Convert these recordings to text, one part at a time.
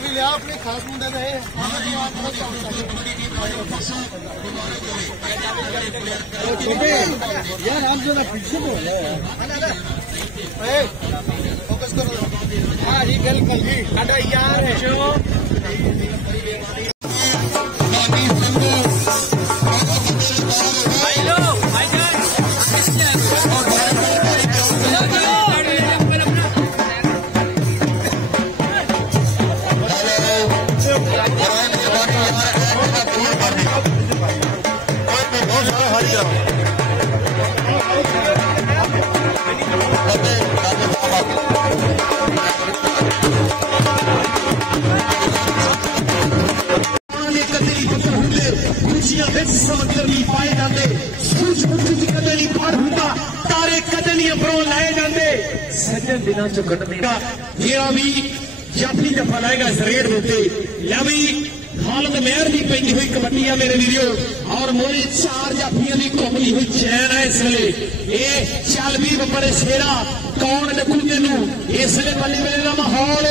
भी लिया अपने खास मुंडे में यार हम जो ना पीछे बोल फोकस करो। हाँ जी कल कल भी अरे यार है सज्जन दिनों चो कटमेगा ये भी जाफी दफा लाएगा इस रेड होते या भी खालद मेहर की पैदी हुई कबड्डी है मेरे वीडियो और मोरी चार जाफियां की घुमली हुई चैन है इस वे ये चल भी बड़े शेरा कौन लगू तेनू इस वे बल्ले बल्ले का माहौल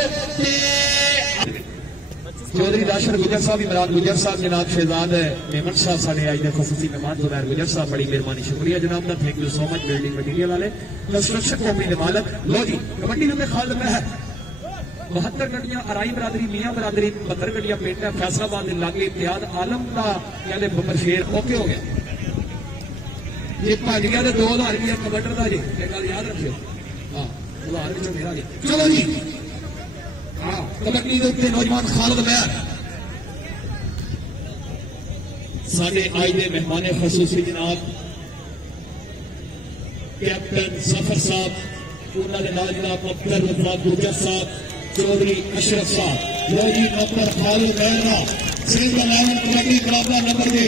चौधरी राशन गुजर साहब इमरान गुजर साहब जनाब शहजाद मेमन साहब साढ़े आज के खसूसी मेहमान जुबैर गुजर साहब बड़ी मेहरबानी शुक्रिया जनाब का thank you so much building material वाले कंस्ट्रक्शन कंपनी के मालक लो जी कबड्डी में खाल में है 72 गड्डियां अराई बरादरी मियां बरादरी 72 गड्डियां पिंड है फैसलाबाद के लागे इम्तियाज आलम का कहते बब्बर शेर ओके हो गया ये भज गया तो 2000 रुपया कबड्डर का जी एक गल याद रखियो हाँ 2000 मेरा जी चलो जी हाँ कबड्डी के उत्ते नौजवान खालिद मेहर साडे आज के मेहमान खसूसी जनाब कैप्टन सफर साहब उन्होंने नाल जनाब अब्दुल रज़ाक गुजर साहब चौधरी अशरफ साहब लो जी डॉक्टर खालिद मेहर सिंध 11 कबड्डी क्लब का नंबर दे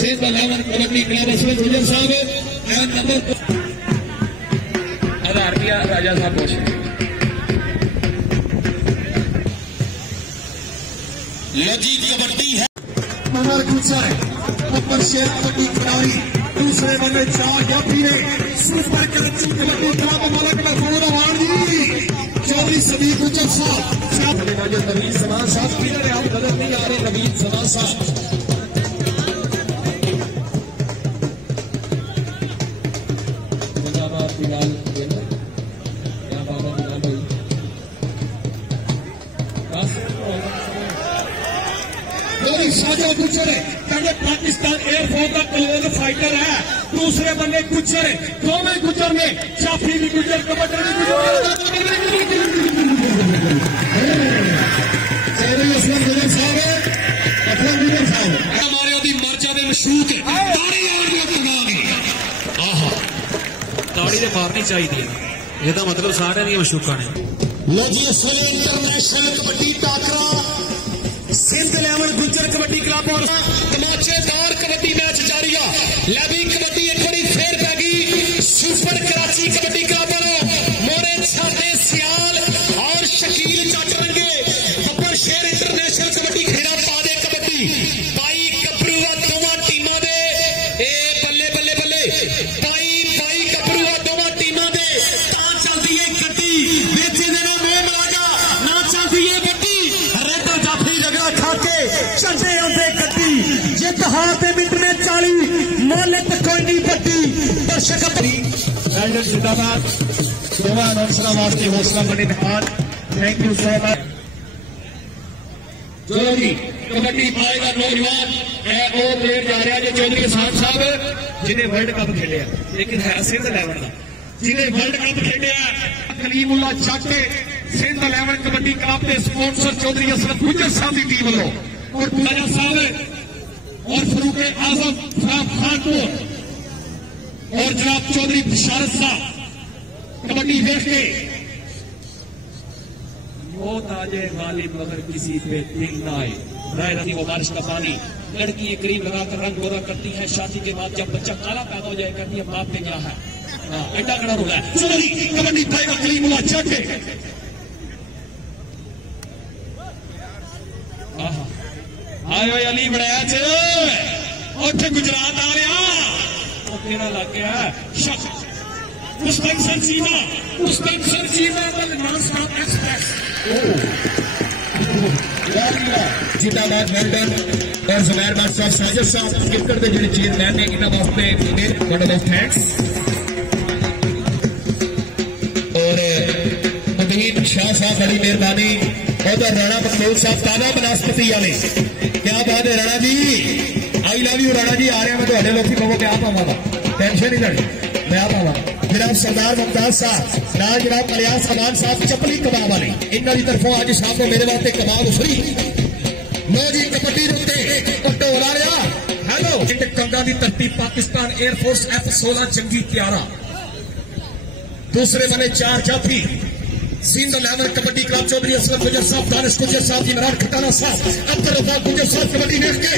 सिंध 11 कबड्डी क्लब अशरफ गुजर साहब नंबर 1000 रुपया राजा साहब पहुंचे लजी कबड्डी है मनोहर गुजर ऊपर शेर कबड्डी खिलाड़ी दूसरे बल्ले चार जाफी ने सुपर कराची कबड्डी क्लब मलक महफूज अवान जी चौधरी सदी गुजर साहब नवीन समान साहब किधर आप नजर नहीं आ रहे नवीन समान साहब पंजाबाद बिलाल क्या बाबा बिलाल भाई साजा गुजर है पाकिस्तान एयरफोर्स का क्लोज फाइटर है दूसरे बंदे गुजर दोनों गुजर ने जाफी भी गुजर कबड्डी भी हमारे ओदी मर्जा दे मशूक ताड़ी ताड़ी तो मारनी चाहिए ये मतलब सारे दी मशूका ने लो जी इस वे इंटरनेशनल कबड्डी टाकरा सिंध 11 गुजर कबड्डी क्लब और तमाचेदार कबड्डी मैच जारी है लैबी कबड्डी एक बड़ी फेर पै गई सुपर कराची कबड्डी क्लब मोरे छाते सियाल और शकील चटरंगे बब्बर शेर इंटरनेशनल कबड्डी खेड़ा पादे कबड्डी पाई कपरूआ दोवां टीमां दे ए बल्ले बल्ले बल्ले पाई कपरूआ दोवां टीमां दे तां चलदी है गड्डी विच दे ना मोह मलाजा ना चलदी है गड्डी रेतो जाफी जगह खाके चलते आते गड्डी जित हार दे मिनट में 40 मोहलत कोई नहीं बड्डी दर्शक राइडर जिंदाबाद दोवां अनाउंसरां वास्ते हौसला बने मेहमान थैंक यू सो मच चलो जी कबड्डी पाएगा नौजवान है वो प्लेयर जा रहा है चौधरी किसान साहब जिन्हें वर्ल्ड कप खेलिया लेकिन है सिंध 11 का जिन्हें वर्ल्ड कप खेलिया कलीमुल्ला जट सिंध 11 कबड्डी क्लब के स्पॉन्सर चौधरी असरफ गुजर साहब की टीम वालों और राजा साहब और फरूक आजम खानपुर और जनाब चौधरी बिशारत साहब कबड्डी देख के मौत आ जाए गालिब मगर किसी पे दिल ना आए। राय रती वो बारिश का पानी लड़की ये करीब लगाकर रंग गोरा करती है। शादी के बाद जब बच्चा काला पैदा हो जाए कहती है बाप पे क्या है। एडा कड़ा रोला है चौधरी कबड्डी पाएगा कलीमुल्लाह जट आयो अली बड़ैच उठ गुजरात आ रहा तेरा लग गया मुस्तकबिल चीमा नॉन स्टॉप एक्सप्रेस जिंदाबाद वेल्डन और जुबैर बादशाह साजिद साहब क्रिकेट के जो चेयरमैन ने इन्होंने वास्ते बड़ा थैंक्स और मुदीन शाह साहब बड़ी मेहरबानी और राणा बकलोल साहब ताजा बनस्पति वाले क्या बात है Rana ji I love you Rana ji आ रहे हैं मैं तो लोग लोगों पे आप आवा टेंशन नहीं लड़ी मैं आप आवा जनाब सरदार मुमताज साहब नाल जनाब अलियास समान साहब चपली कबाब वाले इन्हों की तरफों आज शाम को मेरे वास्ते कबाब फ्री लो जी कबड्डी ढोल आ रहा हेलो कंगा की धरती पाकिस्तान एयरफोर्स F-16 जंगी त्यारा दूसरे बने 4 जाफी सिंध लेमर कबड्डी क्लब चौधरी असलम गुजर साहब दानिश गुजर साहब इमरान खटाना साहब अब्दुल रज़ाक गुजर साहब कबड्डी देख के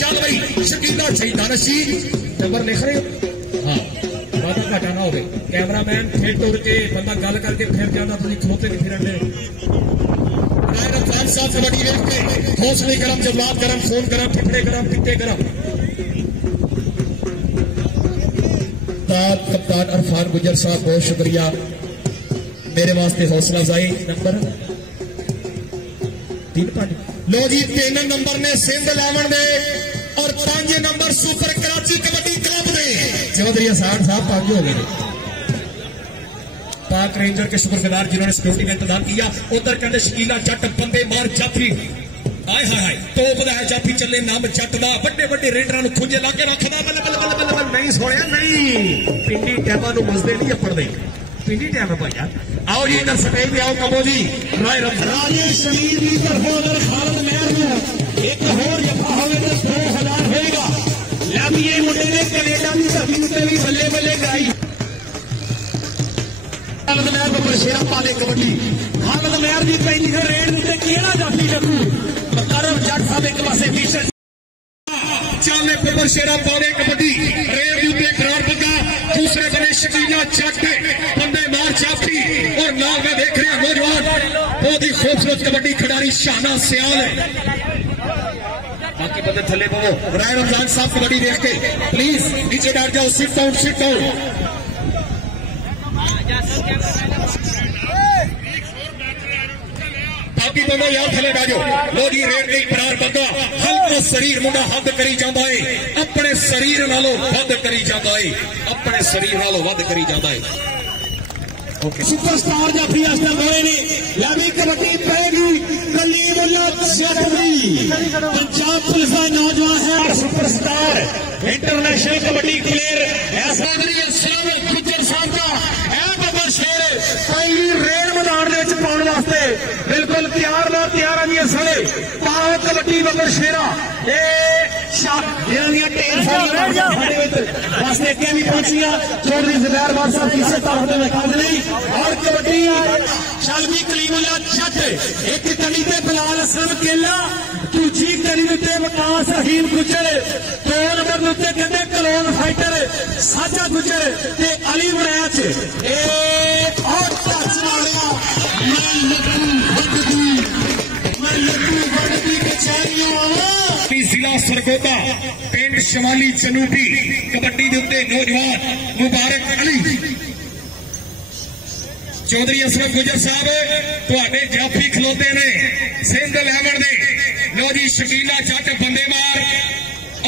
चल भाई शकीला चाहिए दानिश जी नंबर लिख रहे हो हाँ वादा घाटा ना हो कैमरा मैन फिर तुर के बंदा गल करके फिर जाना तुम खोते नहीं फिर राय रमजान साहब कबड्डी देख के हौसले गरम जज्बात गरम खून गरम फिटने गरम पिट्टे गरम कप्तान अरफान गुजर साहब बहुत शुक्रिया मेरे वास्ते हौसला अफजाई नंबर 3 लो जी 3 नंबर ने सिंध लेवन दे और 5 नंबर सुपर कराची कबड्डी क्लब दे चौधरी हसन साहब 5 हो गए पाक रेंजर के शुक्रगुजार जिन्होंने सिक्योरिटी का इंतजाम किया उधर कहते शकीला जट बंदे मार जाफी हाय हाय हाय तोप दा जाफी चले नाम जट दा बड़े बड़े रेडरां नु खुंजे ला के रखदा बल्ले बल्ले बल्ले बल्ले नहीं सोया नहीं पिंडी टैबा नु मसदे नहीं अपड़दे पिंडी टैब है भैया आओ जी इधर सटेज पे आओ कबो जी राय राजेश शमीर की तरफों अगर खालिद मेहर नु एक होर जफा होवे तो 2000 होएगा लैब ये मुंडे ने कनेडा की धरती उत्ते भी बल्ले बल्ले गाई खालिद मेहर को शेरा पाले कबड्डी खालिद मेहर जी पैंदी है रेड उत्ते केड़ा जाफी रखू करम जट साहब एक पासे पीछे चाले पर शेरा पाले कबड्डी रेड उत्ते करार बगा दूसरे बने शकीला जट बंदे मार जाफी और नाल में देख रहे हैं नौजवान बहुत ही खूबसूरत कबड्डी खिलाड़ी शाना सियाल है बाकी बंदे थले पवो राय रमजान साहब कबड्डी देख के प्लीज नीचे बैठ जाओ सिट डाउन बाकी बंदो यार थले बैठ जाओ लो जी रेड नहीं फरार बंदा हल्का शरीर मुंडा हद करी जाता है अपने शरीर नालों वध करी जाता है अपने शरीर नालों वध करी जाता है सुपरस्टार जाफी आस्ते होए ने यानी कबड्डी पैगी कलीमुल्लाह चौधरी पंजाब पुलिस का नौजवान है सुपरस्टार इंटरनेशनल कबड्डी प्लेयर ऐसा गुजर साहब का है बाबा शेर पहली रेड मैदान पाने वास्ते बिल्कुल तैयार जी सड़े पाओ कबड्डी बाबा शेरा वास्ते अगे भी पहुंचिया चौधरी जुबैर बादशाह साहब तीसरे तरफ और कबड्डी शालमी कलीमुल्लाह जट एक कड़ी ते बिलाल असलम केला दूजी कड़ी उत्ते वकास रहीम गुजर 2 नंबर उत्ते कहते कलोन फाइटर साजा गुजर ते अली बड़ैच और टच वालिया जिला सरगोदा पिंड शमाली जनूबी कबड्डी के उत्ते नौजवान मुबारक अली चौधरी असलम गुजर साहब तुहाडे जाफी खलोते ने सिंध लेवन दे लो जी शकीला जट बंदे मार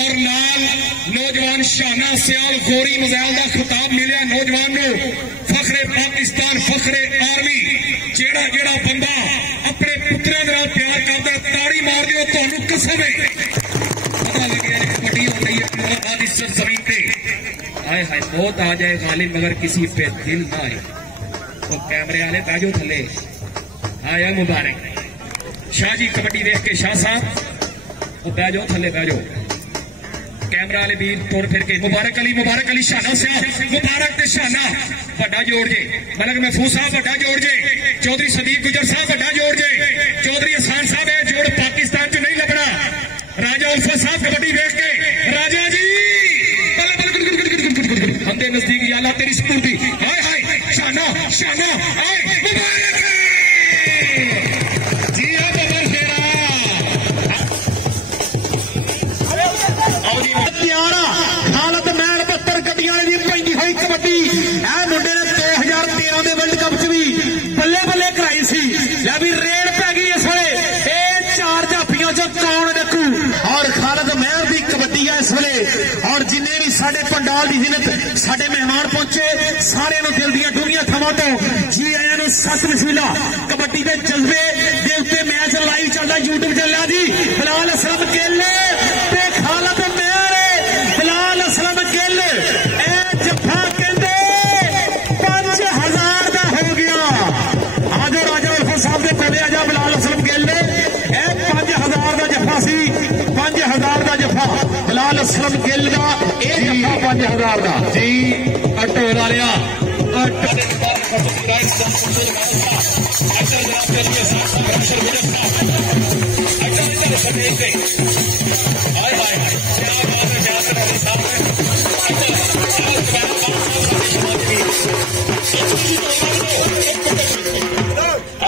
और नाल नौजवान शाना सियाल गोरी मजैल का खिताब मिलिया नौजवान को फखरे पाकिस्तान फखरे आर्मी जेड़ा जेड़ा बंदा अपने पुत्रों के प्यार करता ताड़ी मार दियो तुहानू कसम है पता लगे कबड्डी हो रही है इस जमीन पे हाय हाय बहुत आ जाए गालिब मगर किसी पे दिल ना आए तो कैमरे वाले बैजो थले आया मुबारक शाह जी कबड्डी देख के शाह साहब बैजो थले बैजो कैमरा वाले भी तुर फिर के मुबारक अली शाना से मुबारक ते शाना बड़ा जोड़ जे मलक महफूज साहब बड़ा जोड़ जे चौधरी सदीक गुजर साहब बड़ा जोड़ जे चौधरी हसान साहब है जोड़ पाकिस्तान च नहीं लगना राजा उल्फत साहब कबड्डी देख के राजा जी हमदे नजदीक याला तेरी स्फूर्ति हाय हाय शाना शाना मुबारक जी प्यारा हालत मैल 72 गड्डियां दी पैंदी हुई कबड्डी ए मुंडे ने 2013 दे वर्ल्ड कप च भी बल्ले बल्ले कराई सी लै भी रेड पै गई इस वेले ए चार झापियां च कौन डकू और खालिद महर दी कबड्डी है इस वेले और जिन्ने भी साडे पंडाल दी जिन्नत साडे मेहमान पहुंचे सारे नु दिल दियां डूंघियां थमां तो जी आयां नु सत वसीला कबड्डी दे जज्बे दे उत्ते मैच लाइव चलदा YouTube चलदा जी बिलाल असलम गिल ते खालिद बिलाल असलम गिल का 5000 का जी अटो वालिया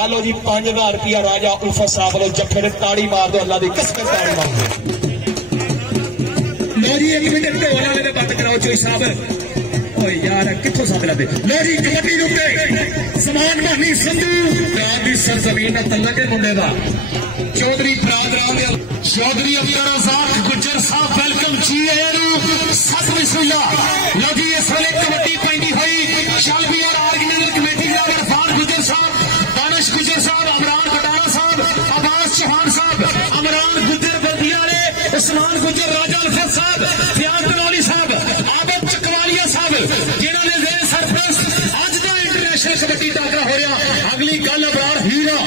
आलो जी 5000 रुपया राजा उल्फत साहब वालों जफे ने ताड़ी मार दो अल्लाह की कसम ताड़ी मार दो लो जी 1 मिनट ढोल वाले बंद कराओ चोई साहब यार कितों साथ लगे लो जी कबड्डी रुके समान मानी संधू रात की सरजमीन का तलक है मुंडे का चौधरी चौधरी अब्दुल रज़ाक गुज्जर साहब वेलकम जी सत बिस्मिल्लाह लो जी इस वेले कबड्डी पैंदी हुई शालवी और आर्गेनाइजर कमेटी का इरफान गुज्जर साहब दानिश गुज्जर साहब अमरान कटारा साहब अब्बास चौहान साहब अमरान गुज्जर बल्दिया ने उस्मान गुज्जर राजा उल्फत साहब फियाज बनौली साहब आबिद चकवालिया साहब जिन्होंने जेर सरपरस्त अज का इंटरनेशनल कबड्डी टाकरा हो रहा अगली गल अबरार हीरा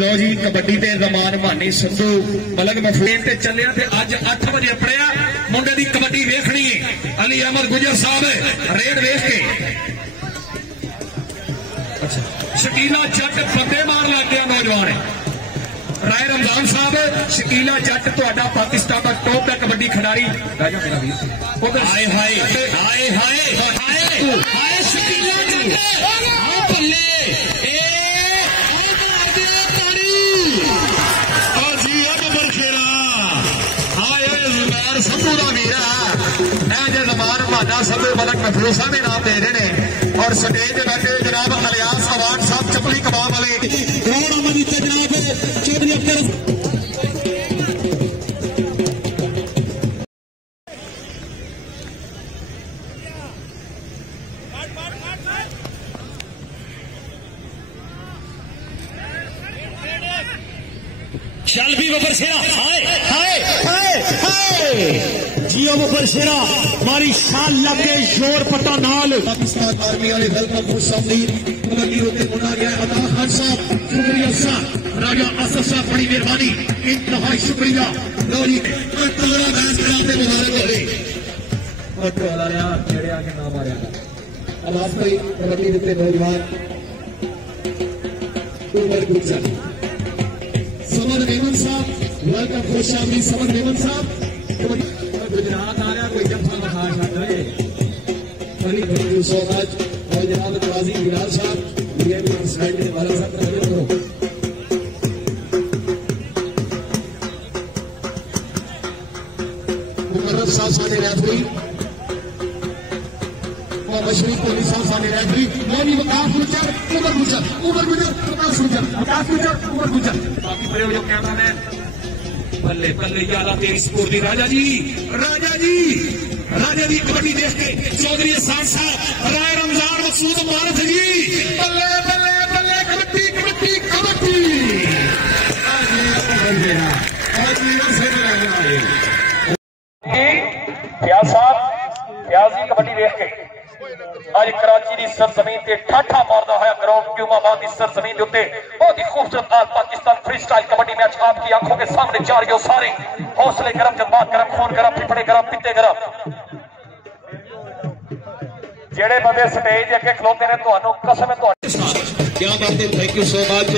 लो जी कबड्डी ते रमान मानी संधू मलक महफूज ते चलिया ते अज 8 बजे पड़िया मुंडे की कबड्डी वेखनी है अली अहमद गुजर साहब रेड वेख के अच्छा शकीला जट बंदे मार लग गया नौजवान है राय रमजान साहब शकीला जट तो पाकिस्तान का टॉप का कबड्डी खिडारी राजा मेरा वीर उधर हाय हाय हाय हाय हाय हाय शकीला जट बल्ले संधू का वीरा मैं जो जमान माना संधू मलक महफूज साहब नाम दे रहे हैं और स्टेज बैठे जनाब अलियास अवान साहब चपली कबाब वाले जनाब चौधरी अख्तर चल भी बबर शेरा हाय हाय हाय हाय जियो बबर शेरा मारी शान लगे जोर पता नाल पाकिस्तान आर्मी वाले वेलकम फॉर सामने कबड्डी होते मुना गया अता खान साहब शुक्रिया साहब राजा असफ साहब बड़ी मेहरबानी इंतहाई शुक्रिया लोरी तगड़ा मैच कराते मुबारक हो ऑटो वाला यार छेड़े आके नाम आ रहा अब आप कोई कबड्डी देते नौजवान उमर गुजर समद मेमन साहब वेलकम खुशामदी समद मेमन साहब गुजरात आ रहा कोई जफा बखा छाता है फनी बड़ी सोबाज और जनाब नवाजी बिलाल साहब ये भी साइड में वाला साहब खड़े करो मुकर्रम साहब साने रेफरी और मशरफ कोहली साहब साने रेफरी मौनी वकाफ गुजर उमर गुजर प्रकाश गुजर वकाफ गुजर उमर गुजर बाकी बड़े जो कैमरामैन बल्ले बल्ले याला तेरी स्फूर्ति राजा जी कबड्डी देख के चौधरी हसान साहब राय रमजान मकसूद मारत जी बल्ले बल्ले बल्ले कबड्डी कबड्डी कबड्डी प्याज साहब प्याज जी कबड्डी देख के आज कराची की सरजमीन से ठाठा मारता है ग्राउंड क्यूमाबाद की सरजमीन के उत्ते बहुत ही खूबसूरत आज Pakistan free style kabaddi match आपकी आंखों के सामने जा रही हो। सारे हौसले गरम, जज्बात गरम, खून गरम, फिफड़े गरम, पित्ते गरम। जेड़े बंदे स्टेज अगे खलोते ने तुहानू कसम है क्या बात है। Thank you so much.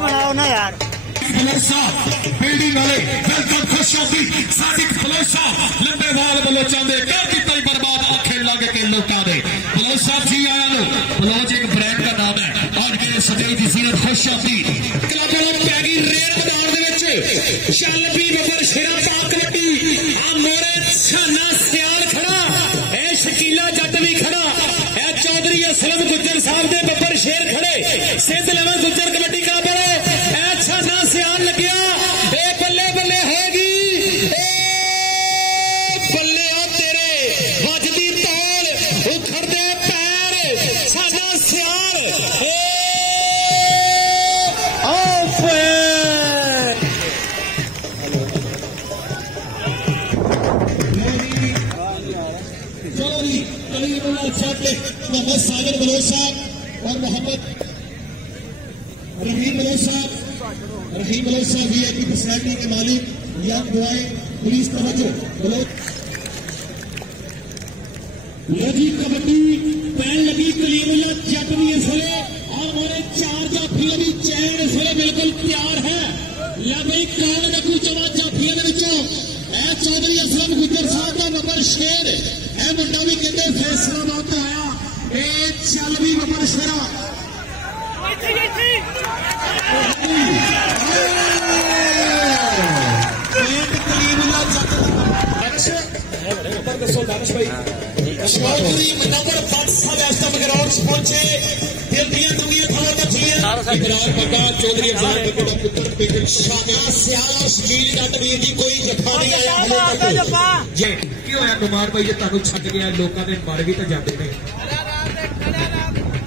बनाओ ना यार बिल्डिंग वाले वेलकम खुशहाली सादिक बलोचा लंबे वाल बलोचा दे कर दिता बर्बाद आखे लगे के लोकां दे। बलोचा जी आया नो बलोच एक ब्रांड का नाम है और के सदैव दी सीरत खुशहाली क्लब वालों पैगी रेड मैदान दे विच चल भी बबर शेरा पाक कबड्डी आ मोरे छाना सियाल खड़ा ए शकीला जट भी खड़ा ए चौधरी असलम गुज्जर साहब दे बबर शेर खड़े सिंध लेवल गुज्जर कबड्डी का बड़े ए छाना सियाल लगिया ए बल्ले बल्ले होगी ए बल्ले ओ तेरे वजदी तौल उखड़ दे पैर छाना सियाल ए मोहम्मद सागर बलोच साहब और मोहम्मद रहीम बलोच साहब VIP पर्सनैलिटी के मालिक यंग बॉय पुलिस तवज्जो बलोच लगी कबड्डी पैन लगी कलीमुल्ला जट भी इसले और हमारे चार जाफियों की चैन इसले बिल्कुल तैयार है। लगी कौन रखू चवा जाफियों के विचों ए चौधरी असलम गुज्जर साहब का नंबर शेर ए मुंडा भी कहते फैसलाबाद तो आया ए चल भी नंबर शेरा चौधरी नंबर 5 ग्राउंड पहुंचे दिल दिया दुनिया खबर बड़ा चौधरी पुत्र शाना सियाला शकील जट वीर जी कोई जफा नहीं आया जे क्यों होया कुमार भाई जे तुहानू छड्ड गया लोकां दे मर भी तो जाते ने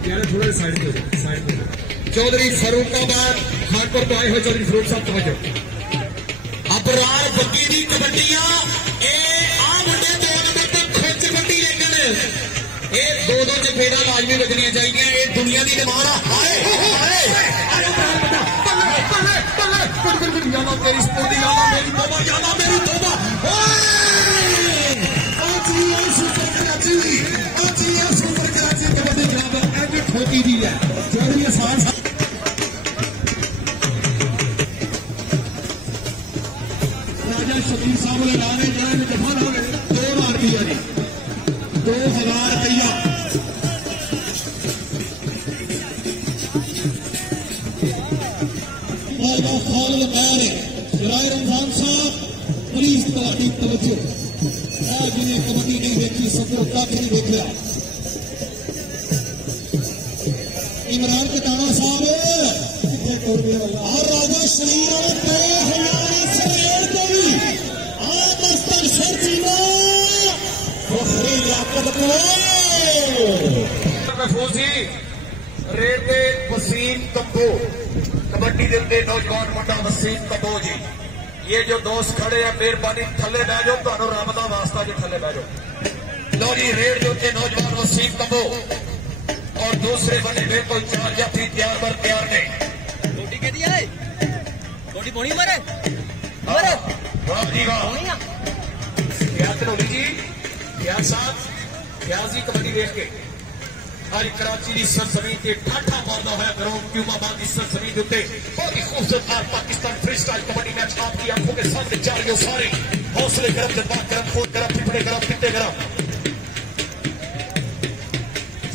यार थोड़ा साइड पे चौधरी फरूकाबाद खानपुर तो आए हुए चौधरी फरूक साहब पहुंचो अबरार बग्गी दी कबड्डियां ए आ मुंडे दो नंबर ते खिच कबड्डी लेकिन ए दो चफेरा लाजमी बजनियां चाहिए ये दुनिया की डिमांड हाय हाय अरे बल्ले बल्ले बल्ले याला तेरी स्पोर्टी याला मेरी तौबा याला मेरी तौबा ओए super Karachi kabaddi club every ठोकी दी है चौधरी आसान शबीर साहब ने लाने जाने दफा हो गए 2000 रुपया जी 2000 रुपया रमजान साहब प्लीज तुम्हारी तवज्जो जिन्हें कबड्डी नहीं देखी सबको काफी नहीं देखा इमरान कटाना साहब और राजा शरीर रेड वसीम कब्बो कबड्डी दिलते नौजवान मुंडा वसीम कब्बो जी ये जो दोस्त खड़े हैं मेहरबानी थले बह जाओ तो रब का वास्ता जो थले बह जाओ लो जी रेड के नौजवान वसीम कब्बो और दूसरे बने बिल्कुल चार जाफी तैयार बर तैयार ने रोटी के दिया है रोटी पोनी मारे वाह जी वाह क्या करोगी जी क्या साथ क्या जी कबड्डी देख के आज कराची की सरजमीन से ठाठा मारता है ग्राउंड क्यूमाबाद की सरजमीन के उत्ते बहुत ही खूबसूरत आज Pakistan free style kabaddi match आपकी आंखों के सामने जा रही हो। सारे हौसले गरम, जज्बात गरम, खून गरम, फिफड़े गरम, पित्ते गरम।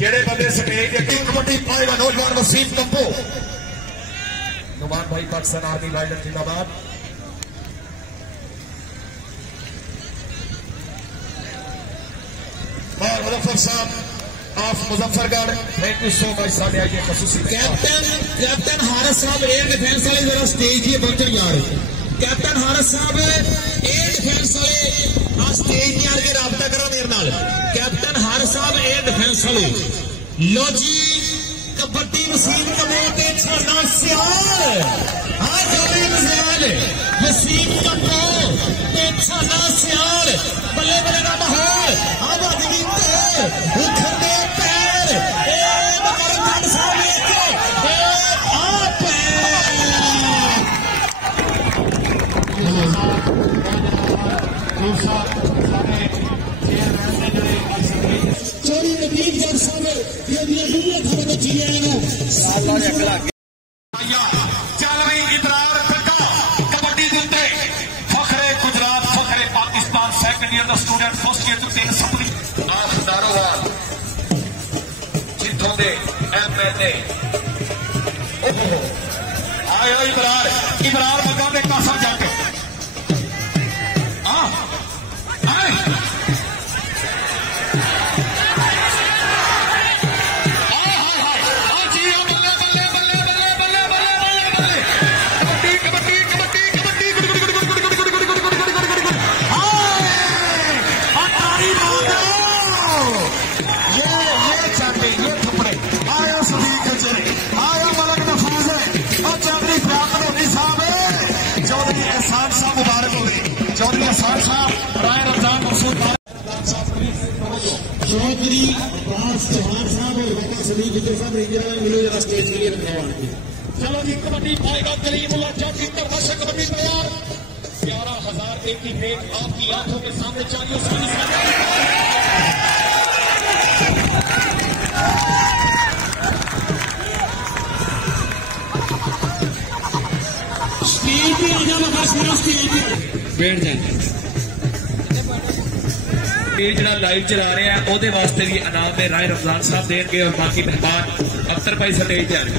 जेड़े बंदे स्टेज अगे कबड्डी पाएगा नौजवान वसीम कब्बो नुमान भाई पाकिस्तान आर्मी वाइल्ड जिंदाबाद। मुजफ्फर साहब of Muzaffargarh thank you so much साढ़े आइए खसूसी कैप्टन हारिस साहब एयर डिफेंस वाले जरा स्टेज ही पहुंचे यार कैप्टन हारिस साहब एयर डिफेंस वाले आ स्टेज नहीं आके राबता करो मेरे नाल कैप्टन हारिस साहब एयर डिफेंस वाले लो जी कबड्डी वसीम कब्बो ते छाना सियाल हां जोरी मजाल वसीम कब्बो ते छाना सियाल बल्ले बल्ले का माहौल आबादी चौधरी नदीम जग साहब ये दुनिया खबर को जी आए ना चल रही इतरार कबड्डी जितने फखरे गुजरात फखरे पाकिस्तान सेकंड ईयर का स्टूडेंट फर्स्ट ईयर तो 3 सबरी दारोवाल जितों दे MLA आयो इबरार मगा में कासम जाके चौधरी अहसान साहब राय रमजान मकसूद चौधरी अब्बास चौहान साहब और वका सलीम गुजर साहब रेंजर मिलो जरा स्टेज के लिए रखने। चलो जी कबड्डी पाएगा कलीमुल्लाह जब इंटरनेशनल कबड्डी तैयार 11,000 एक की रेट आपकी आंखों के सामने चाहिए स्टेज पे आ जाना बस मेरा स्टेज पे बैठ जाए जरा लाइव चला रहे हैं ਉਹਦੇ वास्ते भी इनाम में राय रमजान साहब देंगे और बाकी मेहमान अख्तर भाई स्टेज पे आ रहे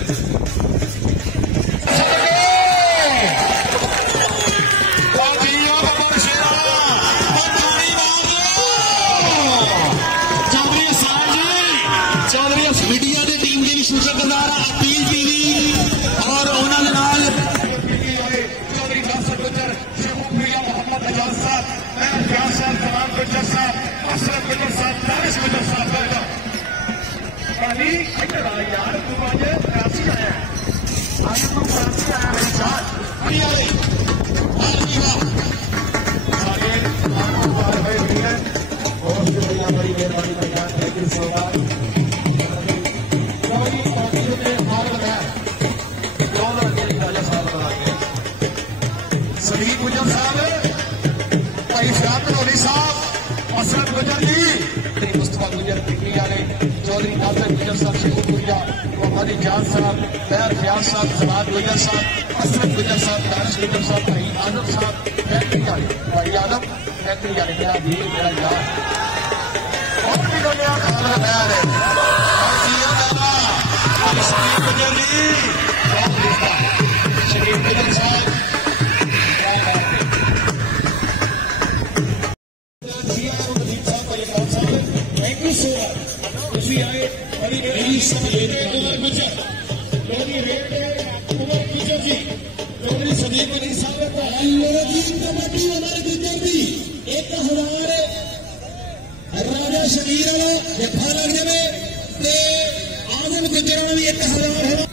चौधरी मीडिया की टीम के भी शुक्रगुजार अपील टीवी और उन्होंने अशरफ गुजर साहब दानिश गुजर साहब इधर आ यार तू आज कराची आया आज तू कराची आया मेरी जान बड़ी मेहरबानी तैयार लेकिन सलीम गुजर साहब भाई फयाद धनौली साहब अशरफ गुजर जी मुस्तफा गुजर पिकनी वाले चौधरी नासिर गुजर साहब शेखुपुरिया मोहम्मद जान साहब तैयार फयाज साहब जमात गुजर साहब अशरफ गुजर साहब दानिश गुजर साहब भाई आजम साहब फैक्ट्री वाले भाई आजम फैक्ट्री वाले मेरा वीर मेरा यार और भी दुनिया खाना तैयार है शरीफ गुजर जी शरीफ गुजर साहब सदीक अली साहब कबड्डी हमारे गुजर दी 1000 राजा शबीर जफा लगने में आजम गुजर भी 1000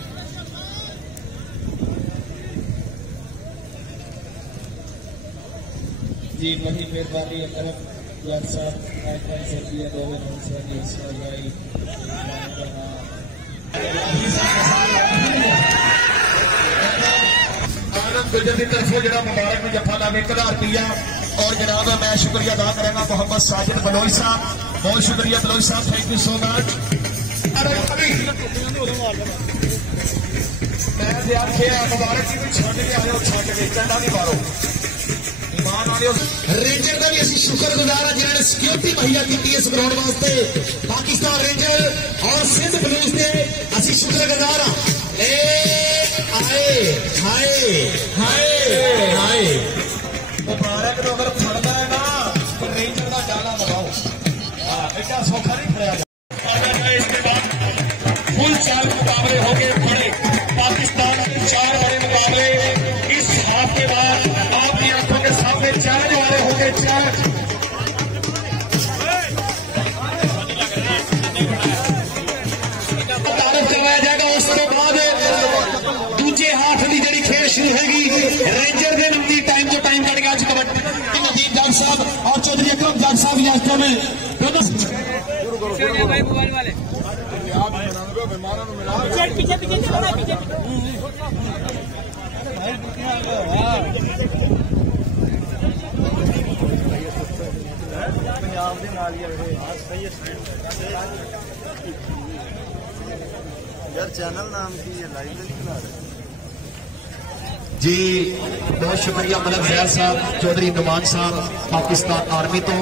जी बड़ी मेहरबानी तरफ यार साहब गुजर की तरफों जरा मुबारक में जफा लाने 1000 रुपया और जनाब मैं शुक्रिया अदा करेंगा मोहम्मद साजिद बलोच साहब बहुत शुक्रिया बलोच साहब थैंक यू सो मच। मैं आखिया मुबारक जी छड़ के आयो छड़ के चंडा नहीं मारो ईमान वाले रेंजर का भी असं शुक्रगुजार है जिन्होंने सिक्योरिटी मुहैया की इस ग्राउंड वास्ते पाकिस्तान रेंजर और सिंध पुलिस के असं शुक्रगुजार हाँ हाय हाय हाय हाय मुबारक तो अगर फड़ता है ना तो रेंजर का डाला लगाओ ऐसा सौखा नहीं खड़ा इसके बाद फुल 4 मुकाबले हो गए खड़े पाकिस्तान के 4 बड़े मुकाबले इस हाफ के बाद आपकी आंखों के सामने चैलेंज वाले हो गए चैलेंज करवाया जाएगा उसके बाद दूजे हाथ की जी खेल शुरू होगी रेंजर के नंदी टाइम तो टाइम कट गया कबड्डी नदीम जग साहब और चौधरी अकरम जग साहब यास्टर में पीछे पीछे यार चैनल नाम की ये लाइव नहीं बना रहे जी। बहुत शुक्रिया मलक ज़ैद साहब, चौधरी नुमान साहब पाकिस्तान आर्मी तो,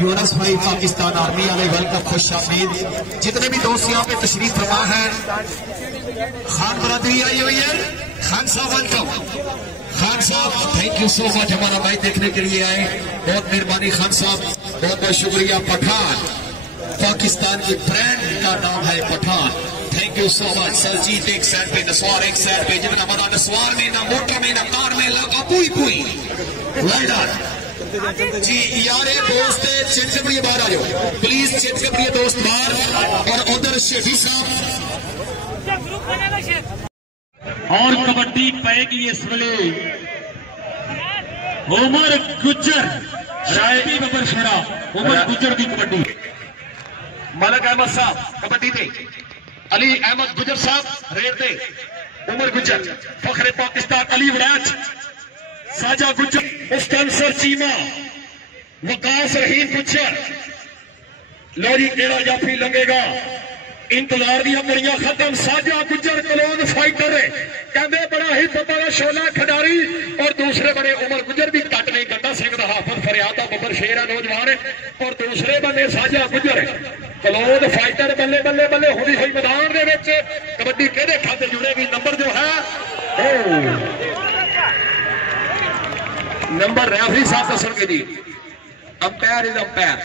यूनस भाई पाकिस्तान आर्मी वाले वेलकम, खुश आमदीद। जितने भी दोस्त यहाँ पे तशरीफ फरमा है, खान बरादरी आई हुई है, खान साहब वेलकम। खान साहब थैंक यू सो मच, हमारा मैच देखने के लिए आए, बहुत मेहरबानी खान साहब, बहुत बहुत शुक्रिया। पठान पाकिस्तान की ब्रांड का नाम है Pathan, thank you so much. Sarjeet एक साइड पे, नस्वार एक साइड पे, जितना मजा नस्वार में, ना मोटर में, ना कार में, लगा पुई पुई जी। यारे दोस्त चिट के प्रिय बाहर आ जाओ प्लीज, चिट के प्रिय दोस्त बाहर। और उधर शेफी साहब और कबड्डी पैगी इस वेले उमर गुजर रायती बबर शेरा, उमर गुजर की कबड्डी। मलक अहमद साहब कबड्डी दे, अली अहमद गुजर साहब रेड दे, उमर गुजर फखरे पाकिस्तान, अली वड़ैच, साजा गुजर, मुस्तनसर चीमा, वकास रहीम गुजर। लो जी केड़ा जाफी लंघेगा, इंतजार दिया घड़ियां खत्म। साजा गुजर कलोन फाइटर है, कहते बड़ा ही बड़ा शोला खिडारी, और दूसरे बड़े उमर गुजर भी कट नहीं करता, सिंह दा हाफिज फरियादा बबर शेर है नौजवान है, और दूसरे बंदे साजा गुजर है कलोन फाइटर। बल्ले बल्ले बल्ले हुई हुई मैदान दे विच कबड्डी केदे खाते जुड़ेगी। नंबर जो है नंबर रेफरी साहब दसणगे जी, अंपायर इज अंपायर,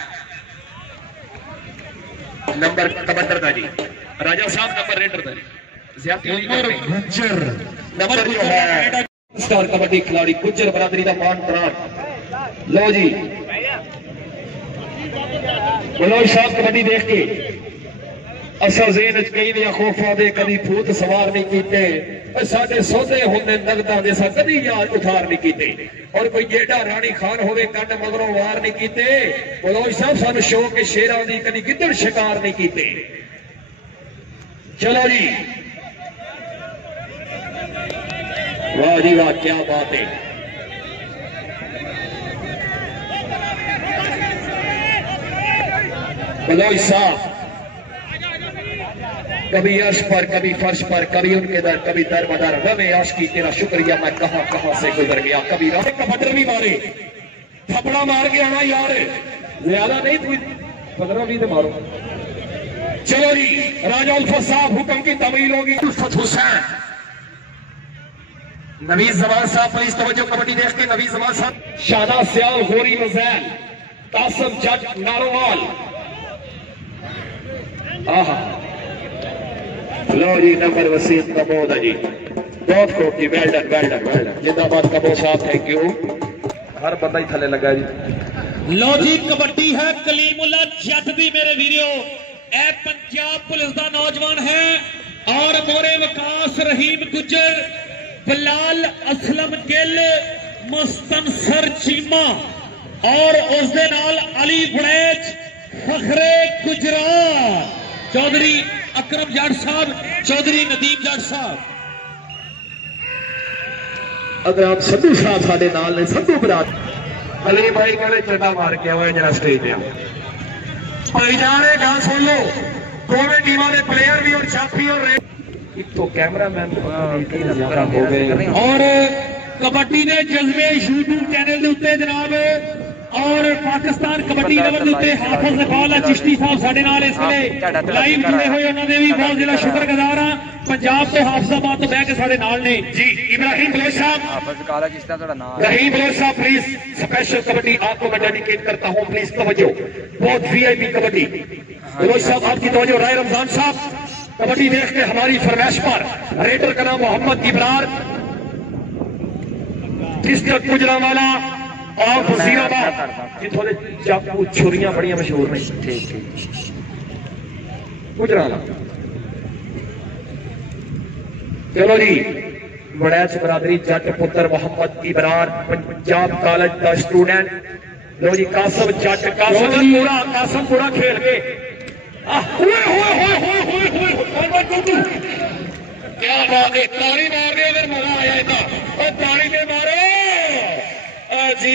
नंबर कबड्डर का जी राजा साहब, नंबर रेडर का उमर गुजर, नंबर जो है स्टार कबड्डी खिलाड़ी गुजर बरादरी का मान प्राण। लो जी मनोज साहब कबड्डी देख के असा जेन कई दिया खौफा दे कभी भूत सवार नहीं कीते, साडे सौदे होंदे नगदा दे सा कभी याद उधार नहीं कीते, और कोई जेड़ा रानी खान होवे कंड मगरों वार नहीं कीते। मनोज साहब सानू शौक के शेरां दी कभी गिद्दड़ शिकार नहीं कीते। चलो जी वाह जी वाह, क्या बात है। मनोज साहब कभी अर्श पर, कभी फर्श पर, कभी उनके दर, कभी दर बदर, रवे आशिकी तेरा शुक्रिया मैं कहां कहां से गुजर गया। कभी रात का बटर भी मारे, थपड़ा मार के आना यार, ज्यादा नहीं, तू 15-20 तो मारो। चलो जी राजा उल्फत साहब हुक्म की तमील होगी। उल्फत हुसैन, नवीज जमान साहब प्लीज तवज्जो, कबड्डी देख के नवीज जमान साहब, शादा सियाल गोरी मजैल, कासम जट नारोवाल। आहा लो जी नंबर वसीम कबोद है जी, बहुत खूब जी, well done well done well done, जिंदाबाद कबोद साहब, थैंक यू। हर बंदा ही थले लगा जी। लो जी कबड्डी है कलीमुल्ला जट दी मेरे वीडियो, ए पंजाब पुलिस का नौजवान है, और मोरे वकास रहीम गुजर, बिलाल असलम गिल, मुस्तनसर चीमा, और उसके नाल अली वड़ैच, फखरे गुजरात, चौधरी अकरम जट साहब, चौधरी नदीम जट साहब। अगर आप संधू साहब साडे नाल ने, संधू बरात अली भाई कहते चटा मार के आए जरा स्टेज पे भाई जाने गल सुन लो, दोवें टीमां दे प्लेयर भी और जाफी और एक तो कैमरामैन हो गए। और कबड्डी ने जज्बे यूट्यूब चैनल के उत्ते जनाब, और पाकिस्तान कबड्डी लेवल के उत्ते हाफिज इकबाल चिश्ती साहब साडे नाल इस वेले लाइव जुड़े हुए, उन्होंने भी बहुत ज्यादा शुक्रगुजार हाँ। पंजाब तो हाफिजाबाद तो बह के साडे नाल ने जी। इब्राहिम बलोच साहब, रहीम बलोच साहब प्लीज, स्पेशल कबड्डी आपको मैं डेडिकेट करता हूँ, प्लीज तवज्जो, बहुत वीआईपी कबड्डी। बलोच साहब आपकी तवज्जो। राय रमजान साहब कबड्डी देख के हमारी फरमाइश पर, रेडर का नाम मोहम्मद इब्रार, डिस्ट्रिक्ट गुजरांवाला और वजीराबाद, जिथों दे चाकू छुरियां बड़ियां मशहूर ने। ठीक ठीक गुजरांवाला। चलो जी वड़ैच बरादरी जट पुत्र मोहम्मद इब्रार, पंजाब कॉलेज का स्टूडेंट। लो जी कासम जट, कासम पूरा खेल के क्या बात है, ताली मार दे अगर मजा आया इतना, और ताली दे मारो। जी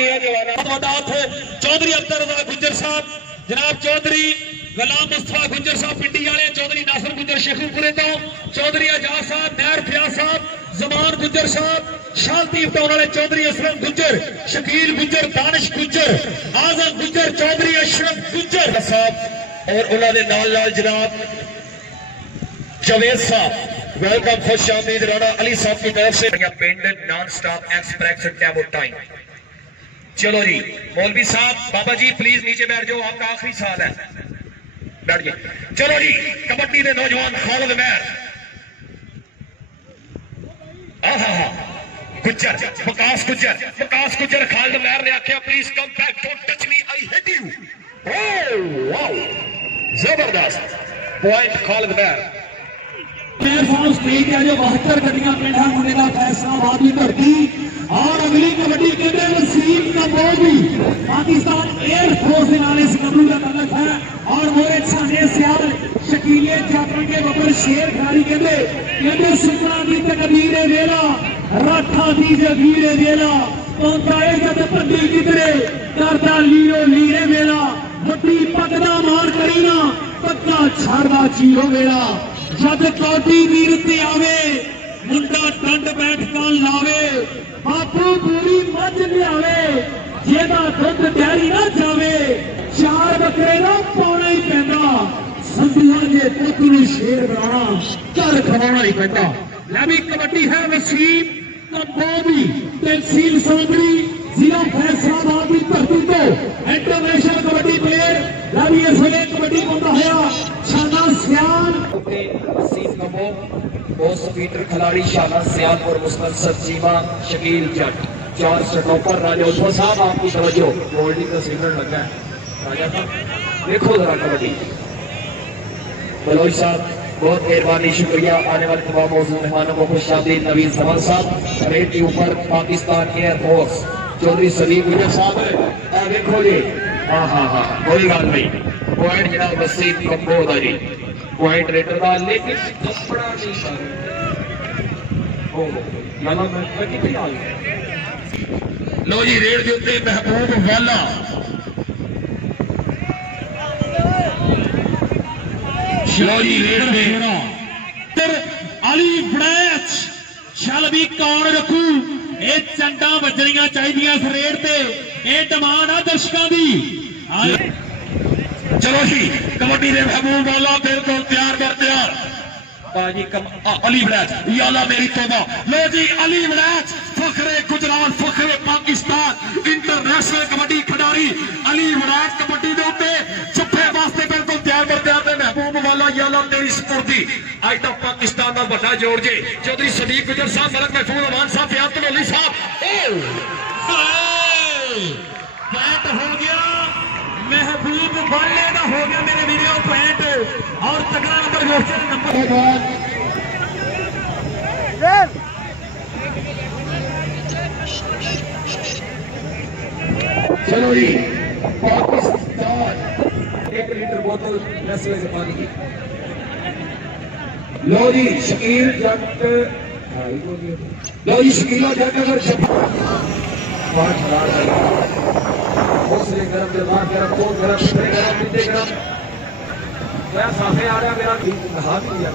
चौधरी अब्दुल रज़ा गुज्जर साहब, जनाब चौधरी गुलाम मुस्तफा गुज्जर साहब पिंडी वाले, चौधरी नासिर गुज्जर शेखुपुरे तो, चौधरी आजाद साहब, नैर फियाज साहब, जमान गुज्जर साहब, शालतीफ तो वाले, चौधरी असलम गुज्जर, शकील गुज्जर, दानिश गुज्जर, आजम गुज्जर, चौधरी अशरफ गुज्जर साहब और उन्होंने नाल नाल जनाब जावेद साहब, वेलकम खुश आमदीद राणा अली साहब की तरफ से पिंड नॉन स्टॉप एक्सप्रेस टैबो टाइम। चलो जी मौलवी साहब, बाबा जी प्लीज नीचे बैठ जाओ, आपका आखिरी साल है, बैठ गए। चलो जी कबड्डी के नौजवान खालिद महर गुज्जर, विकास गुज्जर खालिद महर ने आख्या please come back, don't touch me, I hit you. Wow जबरदस्त पॉइंट खालिद महर। स्टेज है जो 72 गड्डियां पिंडा मुंडे का फैसलाबाद की धरती और अगली कबड्डी कहते हैं वसीम कबोगी पाकिस्तान एयरफोर्स के नाले इस कबड्डी का तलक है और मोरे छाने सियाल शकीले जाफर के बबर शेर खारी कहते सुपना दी तकदीर वेला राठा दी जगीर वेला पहुंचाए जब पड्डी कितरे करता लीरो लीरे वेला वड्डी पकदा मार करीना पक्का छाड़दा चीरो वेला जब कौटी वीर ते आवे मुंडा डंड बैठ कान लावे बापू पूरी मज लियावे जेदा दुध डैरी ना जावे चार बकरे ना पाना ही पैंदा संधुआ जे पुत नूं शेर बनाना घर खवाना ही पैंदा। लैबी कबड्डी है वसीम कंबोगी तहसील सोंदरी जिला फैसलाबाद की धरती तो इंटरनेशनल कबड्डी प्लेयर लैबी इस वेले कबड्डी पाता होया शाना सियाल वसीम कंबोग, पोस्ट पीटर खिलाड़ी शाना सियाल और मुस्तनसर चीमा शकील जट, 4 स्टॉपर राजा उस्मान साहब आपकी तवज्जो, होल्डिंग का सिग्नल लगा है राजा साहब, देखो जरा कबड्डी। बलोच साहब बहुत मेहरबानी, शुक्रिया। आने वाले तमाम मौजूद मेहमानों को खुश आमदीद। नवीन जमान साहब रेड के ऊपर पाकिस्तान एयरफोर्स, चौधरी सलीम गुजर साहब देखो जी, हाँ कोई गल नहीं, पॉइंट जनाब वसीम कंबोग का जी, पॉइंट रेटर का, लेकिन कपड़ा नहीं लो जी रेड के उत्ते महबूब वाला शिरोजी रेड में अली फ्लैच चल भी कौन रखू, ये चंडा बजनिया चाहिए इस रेड से, ये डिमांड आ दर्शकों की। चलो जी कबड्डी के महबूब वाला बिल्कुल तैयार बर तैयार अली ब्लैच, याला मेरी तौबा। लो जी अली ब्लैच फखरे गुजरात, फखरे पाकिस्तान इंटरनेशनल कबड्डी खिडारी अली ब्लैच कबड्डी के उत्ते जफे वास्ते बिल्कुल तैयार बर तैयार। महबूब वाला याला मेरी स्फूर्ति अज तक पाकिस्तान का बड़ा जोड़ जे, चौधरी सदीक गुजर साहब, मलक महफूज अमान साहब, फयाज कनौली साहब, पॉइंट हो गया महबूब वाले का, हो गया मेरे वीडियो पॉइंट और तगड़ा नंबर चलो जी पाकिस्तान 1 लीटर बोतल नस्ले से पानी की। लो जी शकील जट, लो जी शकीला जट अगर हौसले गरम, दिमाग गरम, खून गरम, फिक्रे गरम, निंदे गरम, मैं साफे आ रहा मेरा नहा भी लिया।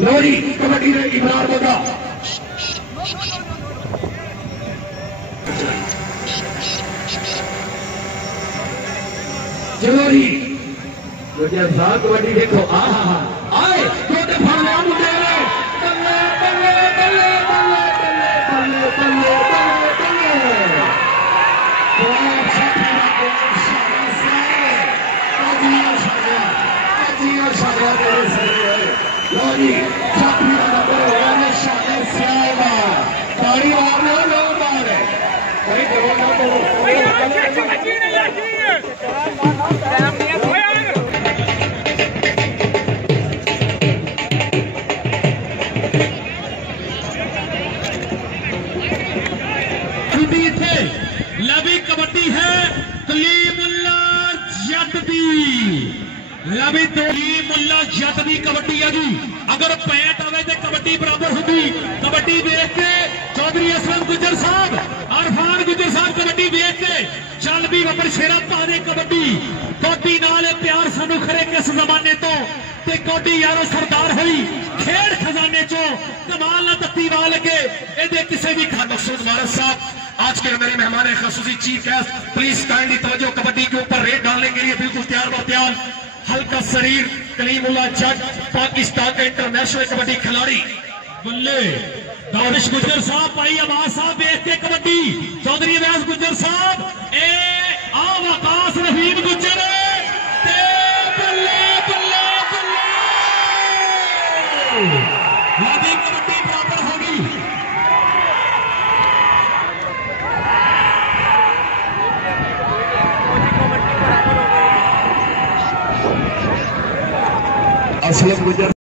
लो जी कबड्डी ने इमरान बंदा चलो जी कबड्डी देखो, आए छोटे फरमान मुंडे बल्ले बल्ले बल्ले बल्ले बल्ले बल्ले लवी कबड्डी है कलीमुल्ला जट दी, लवी कलीमुल्ला जट दी कबड्डी है जी। अगर 65 आवे तो कबड्डी बराबर होगी। कबड्डी देख के चौधरी असलम गुजर साहब, अरफान गुजर साहब कबड्डी देख के चल भी बबर शेरा पा दे कबड्डी। कौडी नाल प्यार सानू खरे किस जमाने तो ते कौडी यारो सरदार हुई खेड़ खजाने चो कमाल ना तत्ती वाल के ए किसी भी मकसूद वारस साहब आज के मेरे मेहमान खसूसी चीफ गेस्ट, प्लीज काइंडली तवज्जो। कबड्डी के ऊपर रेड डालने के लिए बिल्कुल तैयार व तैयार। हल्का शरीर कलीमुल्लाह जट, पाकिस्तान का इंटरनेशनल कबड्डी खिलाड़ी। बल्ले दानिश गुजर साहब, भाई अब्बास साहब देख के कबड्डी। चौधरी अवैस गुजर साहब, आकाश रहीम गुजर, लादी कबड्डी बराबर होगी। असलम गुजर